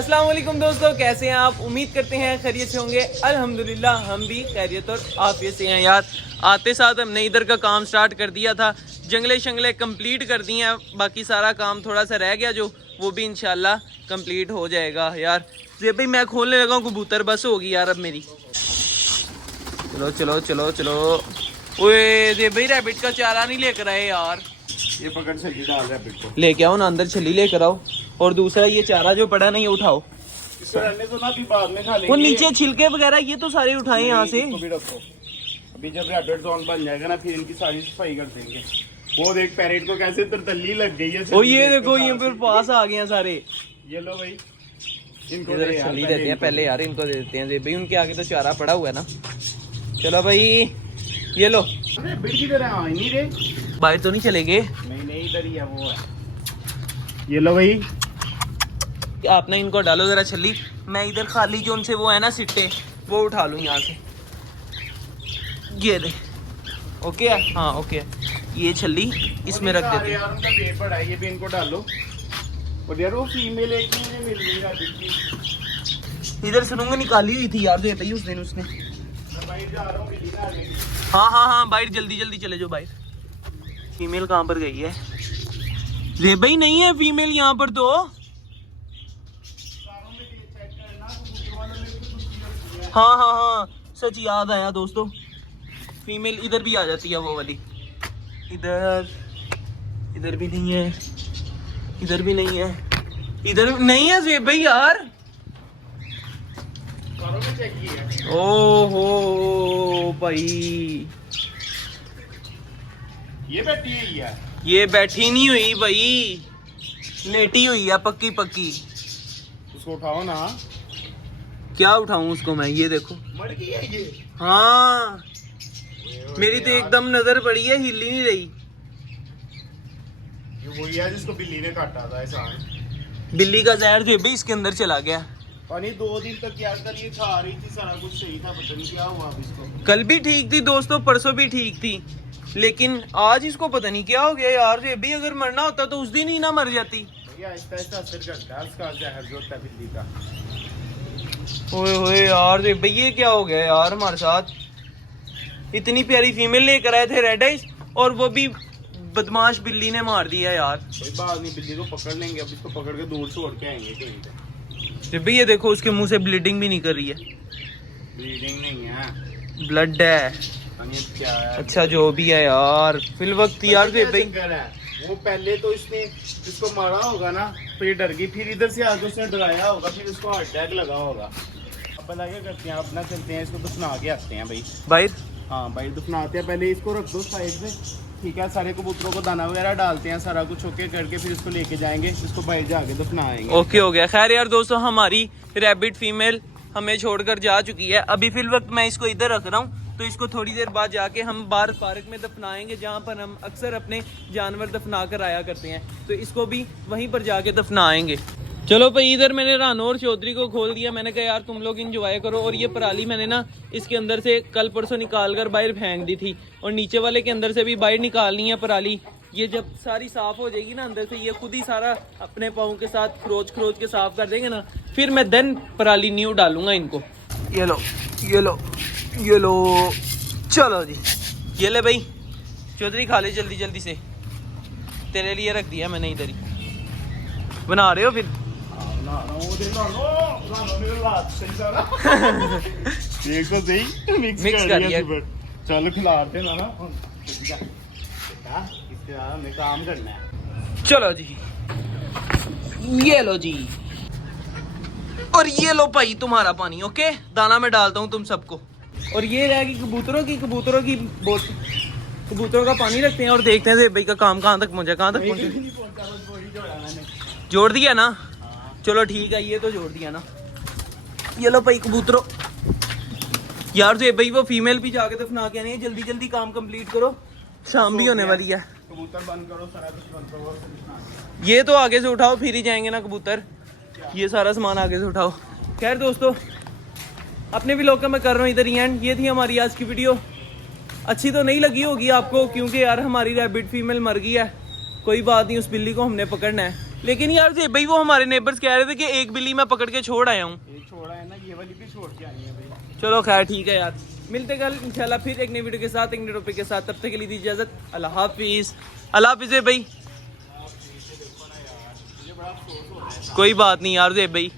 अस्सलाम वालेकुम दोस्तों, कैसे हैं आप? उम्मीद करते हैं खैरियत से होंगे। अल्हम्दुलिल्लाह हम भी खैरियत और आफियत से हैं। यार आते साथ हमने इधर का काम स्टार्ट कर दिया था, जंगले शंगले कंप्लीट कर दिए हैं, बाकी सारा काम थोड़ा सा रह गया जो वो भी इंशाल्लाह कंप्लीट हो जाएगा। यार ये भाई मैं खोलने लगा हूँ कबूतर, बस होगी यार अब मेरी। चलो चलो चलो चलो। ओए ये भाई रैबिट का चारा नहीं लेकर आए यार। ये पकड़ छली डाल रैबिट को लेके आओ ना, अंदर छली लेकर आओ। और दूसरा ये चारा जो पड़ा नहीं उठाओ, इसको रहने दो ना, अभी बाद में खा लेंगे। वो नीचे छिलके वगैरह ये तो सारे उठाए यहाँ से। इसको भी रखो, अभी जब रैबिट जोन बन जाएगा ना फिर इनकी सारी सफाई कर देंगे। वो देख पैरेट को कैसे तरतल्ली लग गई है। ओ ये देखो ये फिर पास आ गए हैं सारे। ये लो भाई, इनको इधर छली देते हैं पहले यार, इनको दे देते हैं भाई, उनके आगे तो चारा पड़ा हुआ है ना। चलो भाई ये लो। रैबिट की तरह आ नहीं रे, बाहर तो नहीं चले गए? नहीं इधर ही है, वो है। ये लो भाई, आप ना इनको डालो जरा छली, मैं इधर खाली जो उनसे वो है ना सिट्टे वो उठा लूँ यहाँ से। ये दे, ओके है? हाँ ओके है। ये छली इसमें रख देते हैं। यार उनका पेट बड़ा है, ये भी इनको डालो। और यार वो फीमेल एक ही मिल रही है रैबिट की। इधर सुनूंगा निकाली हुई थी यार, देता ही उस दिन उसने। मैं बाहर जा रहा हूँ, बिल्ली ना आ गई। हाँ बाहर जल्दी जल्दी चले जाओ बाहर। फीमेल कहाँ पर गई है? रे भाई नहीं है फीमेल यहाँ पर तो। हाँ सच याद आया दोस्तों, फीमेल इधर भी आ जाती है वो वाली। इधर भी नहीं है, इधर भी नहीं है, इधर नहीं है जेब भाई यार। ओहो भाई, ये बैठी है यार, ये बैठी नहीं हुई भाई, लेटी हुई है पक्की पक्की। उसको उठाओ ना। क्या उठाऊं उसको मैं? ये देखो मर गई है ये। हाँ मेरी तो एकदम नजर पड़ी है, हिल ही नहीं रही। ये वही है जिसको बिल्ली ने काटा था ऐसा। बिल्ली का जहर जो भी इसके अंदर चला गया। पानी 2 दिन तक क्या कर, ये खा रही थी, सारा कुछ सही था, पता नहीं क्या हुआ अब इसको। कल भी ठीक थी दोस्तों, परसों भी ठीक थी, लेकिन आज इसको पता नहीं क्या हो गया यार। ये भी अगर मरना होता तो उस दिन ही ना मर जाती। आहिस्ता आहिस्ता असर करता है उसका जहर जो होता है बिल्ली का। ओए होए यार, ये भाई ये क्या हो गया यार हमारे साथ? इतनी प्यारी फीमेल लेकर आए थे रेड आइज, और वो भी बदमाश बिल्ली ने मार दिया यार। कोई बात नहीं, बिल्ली को पकड़ लेंगे, अब इसको पकड़ के दूर छोड़ के आएंगे कहीं पे। ये भी ये देखो उसके मुंह से ब्लीडिंग भी नहीं कर रही है। ब्लीडिंग नहीं है, ब्लड है। क्या है? अच्छा जो भी है यार, फिल वक्त यार ये भाई वो पहले तो इसने इसको मारा होगा ना, तो ये डर गई, फिर इधर से आके उसने डराया होगा, फिर इसको हार्ट अटैक लगा होगा। अपन क्या करते हैं, अपना चलते हैं, इसको दफना के आते हैं भाई। बाहर? हाँ भाई दफनाते हैं, पहले इसको रख दो साइड में, ठीक है। सारे कबूतरों को दाना वगैरह डालते हैं, सारा कुछ ओके करके फिर इसको लेके जाएंगे, इसको बाहर जाके दफनाएंगे। ओके हो गया। खैर यार दोस्तों, हमारी रैबिट फीमेल हमें छोड़कर जा चुकी है। अभी फिल वक्त मैं इसको इधर रख रहा हूँ, तो इसको थोड़ी देर बाद जाके हम बाहर पार्क में दफनाएंगे, जहाँ पर हम अक्सर अपने जानवर दफना कर आया करते हैं, तो इसको भी वहीं पर जाके दफनाएंगे। चलो भाई, इधर मैंने रानौर चौधरी को खोल दिया। मैंने कहा यार तुम लोग इंजॉय करो। और ये पराली मैंने ना इसके अंदर से कल परसों निकाल कर बाहर फेंक दी थी, और नीचे वाले के अंदर से भी बाहर निकालनी है पराली। ये जब सारी साफ हो जाएगी ना अंदर से, ये खुद ही सारा अपने पाँव के साथ खरोच के साफ कर देंगे ना, फिर मैं देन पराली न्यू डालूंगा इनको। ये लो ये लो ये लो, चलो जी ये ले भाई चौधरी, खा ले जल्दी जल्दी से, तेरे लिए रख दिया मैंने इधर ही। बना रहे हो फिर? देखो सही मिक्स कर दिया। चलो खिलाते ना इसके बाद हमें काम करना है। चलो जी ये लो जी, और ये लो भाई तुम्हारा पानी। ओके, दाना मैं डालता हूँ तुम सबको। और ये रहेगी कबूतरों की कबूतरों का पानी रखते हैं और देखते हैं भाई का काम कहाँ तक पहुँचा, कहाँ तक पहुँचा। जोड़ दिया ना? चलो ठीक है, ये तो जोड़ दिया ना। ये लो भाई कबूतरों। यार जो भाई वो फीमेल भी जाके दफना के नहीं, जल्दी जल्दी काम कंप्लीट करो, शाम भी होने वाली है। कबूतर बंद करो, सारा कुछ बंद करो। ये तो आगे से उठाओ, फिर ही जाएंगे ना कबूतर। ये सारा सामान आगे से उठाओ। खैर दोस्तों, अपने व्लॉग का मैं कर रहा हूँ इधर ही एंड। ये थी हमारी आज की वीडियो। अच्छी तो नहीं लगी होगी आपको, क्योंकि यार हमारी रैबिट फीमेल मर गई है। कोई बात नहीं, उस बिल्ली को हमने पकड़ना है। लेकिन यार जे भाई वो हमारे नेबर्स कह रहे थे कि एक बिल्ली मैं पकड़ के छोड़ आया हूँ। ये छोड़ा है ना, ये वाली भी छोड़ के आनी है भाई। चलो खैर ठीक है यार, मिलते कल इंशाल्लाह फिर एक नई वीडियो के साथ, एक नई टॉपिक के साथ। तब तक के लिए दीजिए इजाजत। अल्लाह हाफिज। अल्लाह हाफिज भाई। कोई बात नहीं यार जेब भाई।